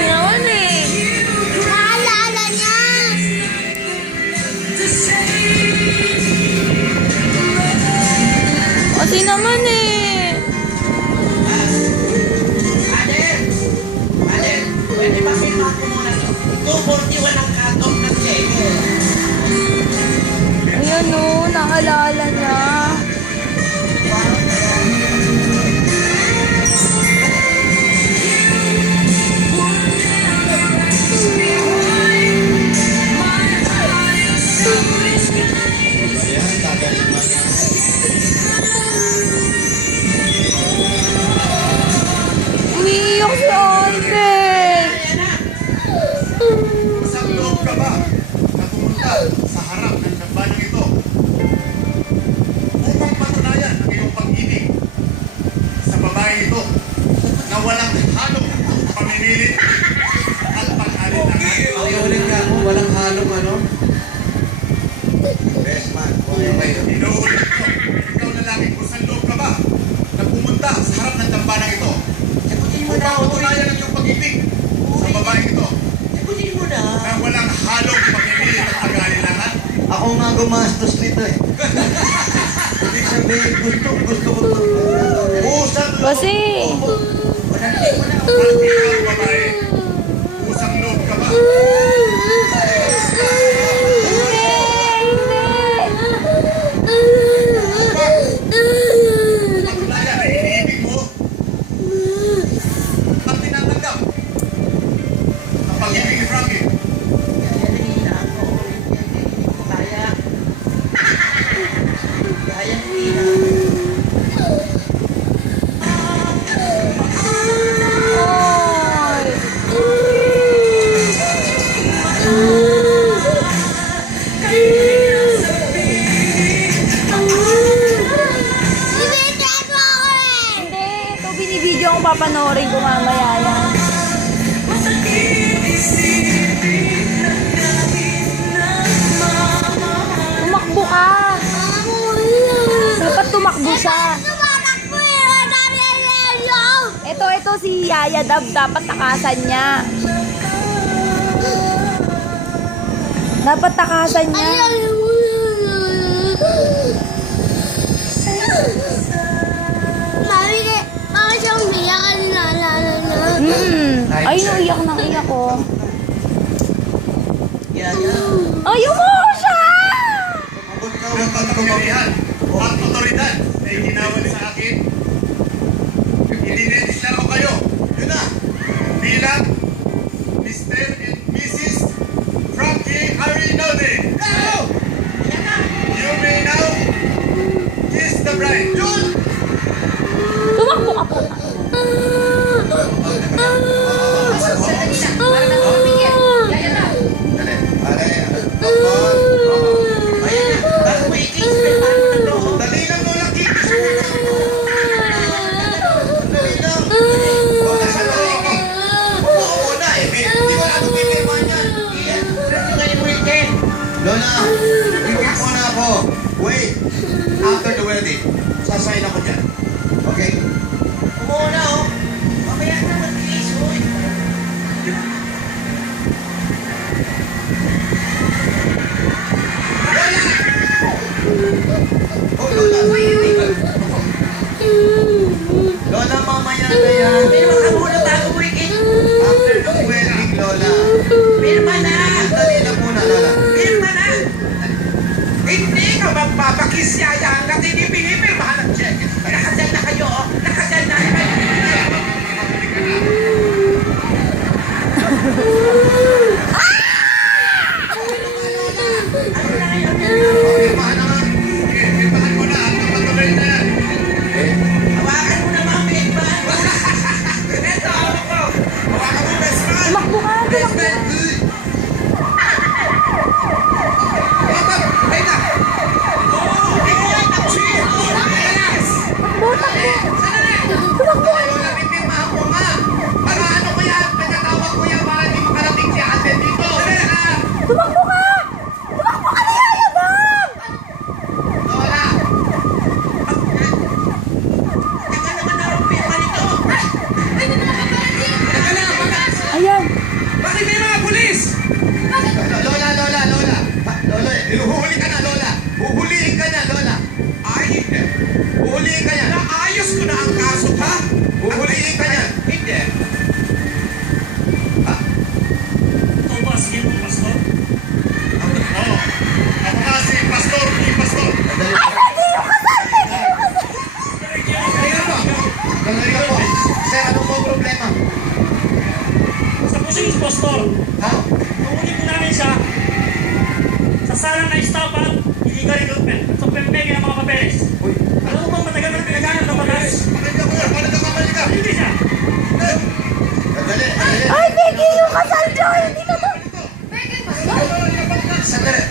Naman eh. Naalala niya. Kasi naman eh. Alin, pwede ba firma ko muna to? 241 ang cut-off ng cheque. Ayan o, naalala niya. Umiiyak si Alden. Isang loob ka ba na pumunta sa harap ng dambanang ito upang patunayan ang iyong pag-ibig sa babae ito na walang halong pamimilit at pag-alinlangan? Ulit ka mo, walang halong ano? Best man. Inuulit ko, ikaw lalaki, isang loob ka ba na pumunta sa harap ng dambanang ito upang patunayan ang iyong pag-ibig sa babae ito Sagutin mo na. na walang halong pamimilit at pag-alinlangan? Ako nga gumastos nito eh. Ibig sabihin, gusto ko ito. Usang loob! Kasi, At ikaw, babae, usang loob ka ba? Patunayan na iniibig mo at tinatanggap ang pag-ibig ni Frankie. Kaya ako. Kaya. Kaya nila. Ay. Bibigyan mo ako eh. Hindi, ito binibidyo ko, papanoorin ko mamaya yan. Tumakbo ka. Dapat tumakbo siya. Tumatakbo eh. Madami ang lelo. Ito si Yaya Dab, dapat takasan niya. Dapat takasan niya. Mami, bakit siyang biyak ka naalala niya? Ay, naiyak na iyak ko. Kaya. Ayoko siya! Ang kapangyarihan at otoridad na iginawal sa akin, idinedisyan ko kayo. Yun na! Bilang Mr. and Mrs. Frankie Arinode. You may now kiss the bride. Yun! Tumakbo ka po. Bago mo i-kiss, may paano na to? Dali lang mo lang kiss. Dali lang. O, nasa loob ko. Oo, una eh. Hindi ko lang pipirman yan. Iyan. Presyo kayo mo rin. Lola, bibig mo na ako. Wait. After the wedding, sasayin ako dyan. Okay? Umuna oh. Mamaya na mag-kiss. Uy. Oh, Lola. Lola, mamaya na yan. Pero makamuna bago mo i-kiss. After the wedding, Lola. Pirma na. Dali lang muna, Lola. Pirma na. Hindi ka magpapakiss yaya hanggat hindi pinipirmahan ng cheque. Nakasal na kayo oh. Nakasal na kayo. Ano na ngayon? Pirmahan na nga. Okay, pirmahan mo na at mapatuloy na yan. Hawakan mo na mga pirmahan. Sir, ano po ang problema? Sa po siya impostor. Ha? Kukunin po namin siya sa sala na estapan, illegal recruitment at sa pempege ng mga papeles. Uy, Alam mo bang matagal na pinaghanap ng batas? Pakinggan mo yan, paano nagkamali ka? Hindi siya. sandali, sandali. Ay, Vicky, yung kasal Joy! Hindi ka to. Sandali.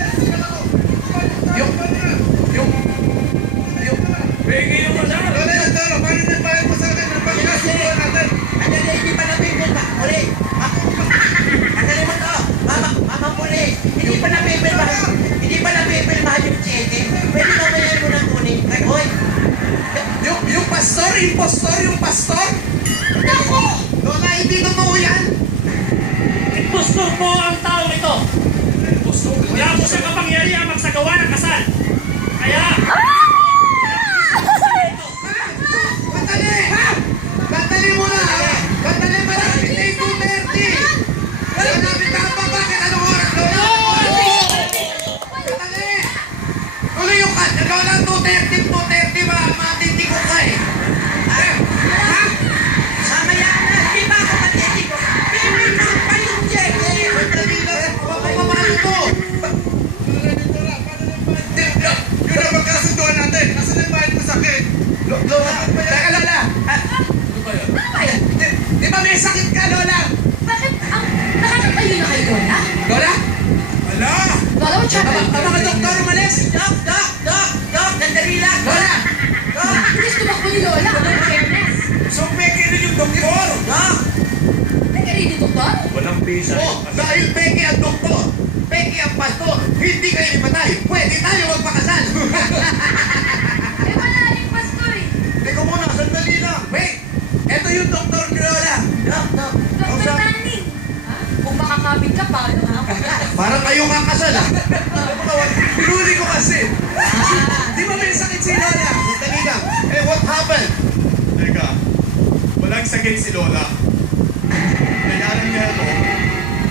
Yung... Pege yung kasal. Lola, yan, Lola, paano nagbayad mo sa akin? Ang pagkasuhan natin. Andali, hindi pa napipil pa. Uli. Andali mo to. Mama, uli. Hindi pa napipil mahal yung cheque. Pwede ba mayan mo ng kunin? Hoy. Yung pastor, impostor, yung pastor? Naku! Lola, hindi totoo yan. Impostor po ang tao ito. Wala po siyang kapangyarihan magsagawa ng kasal. Kaya, Sandali! Sandali mo na! Sandali mo na! Hindi 2:30! Wala namin tama! Bakit? Anong oras, Lola? Sandali! Tuloy yung kat! Lola, 2:30, matindi ko ka eh! Ha? Mamaya na. Hindi pa ako matindi ko. Pipil mo pa yung cheque. Sandali lang! Paano to? Yun ang magkasunduan natin! Nasaan yung bayad mo sa akin? Lola. Teka, Lola. Di ba may sakit ka, Lola? Bakit ang nakakatayo na kayo, Lola? Lola? Ala! Lola, what's your Ang mga doktor umalis. Doc. Nandali lang. Lola. Doc. Bilis tumakbo ni Lola. Ang fairness. So, peke rin yung doktor. Doc. Nag-ready, doktor? walang visa. Oh, dahil peke ang doktor, peke ang pastor, hindi kayo ipatay. Pwede tayo magpakasal. Eh, wala rin pastor eh. Teka muna, sandali lang. Wait. Ito yung doktor ni Lola. Doc. Dr. Manning. Ha? Kung makakabit ka, paano ha? Parang kayo kakasal ah. Pinuli ko kasi. Di ba may sakit si Lola? Sandali lang. Eh, what happened? Teka, walang sakit si Lola. Kailangan niya ito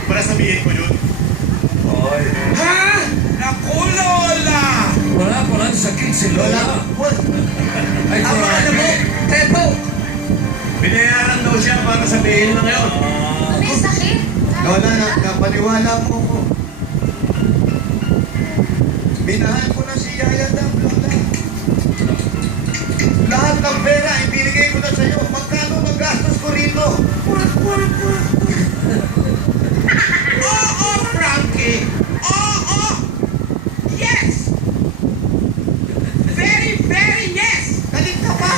para sabihin ko yun. Ha? Naku, Lola. Wala palang sakit si Lola. What? Ay, Ang mga alam mo, Tepo. Binayaran daw siya para sabihin lang yun. May sakit. Lola, napaniwala mo ko. Binahan ko na si Yaya Dam, Lola. Lahat ng pera, ibinigay ko na sa'yo. Magkano magastos ko rito? Oo, Frankie. Oo. Yes. Very, very yes. Galing ka pa.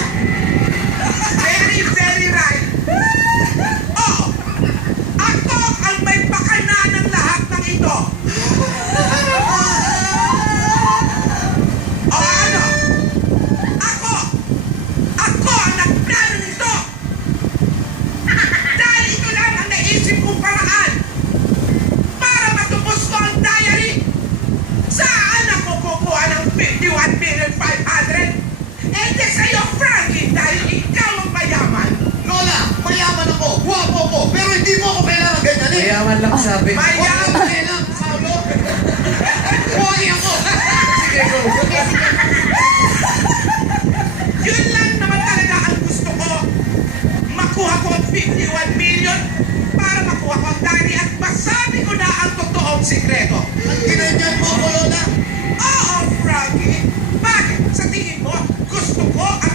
Very, very right. Oo. Ako ang may pakana ng lahat ng ito. O ano? Ako ang nagplano nito. Dahil ito lang ang naisip kong paraan para matubos ko ang diary. Saan ako kukuha ng 51,500,000? Eh di sa'yo, Frankie, dahil ikaw ang mayaman. Lola, mayaman ako, guwapo ko, pero hindi mo ako kailangan ganyan eh. Mayaman lang sabi. Mayaman! Eh lang, Saulo. Huwag ako. Sige, go. Yun lang naman talaga ang gusto ko. Makuha ko ang 51 million para makuha ko ang diary at masabi ko na ang totoong sikreto. Ginanyan mo ko, Lola. Oo, Frankie. Bakit? Sa tingin mo, gusto ko ang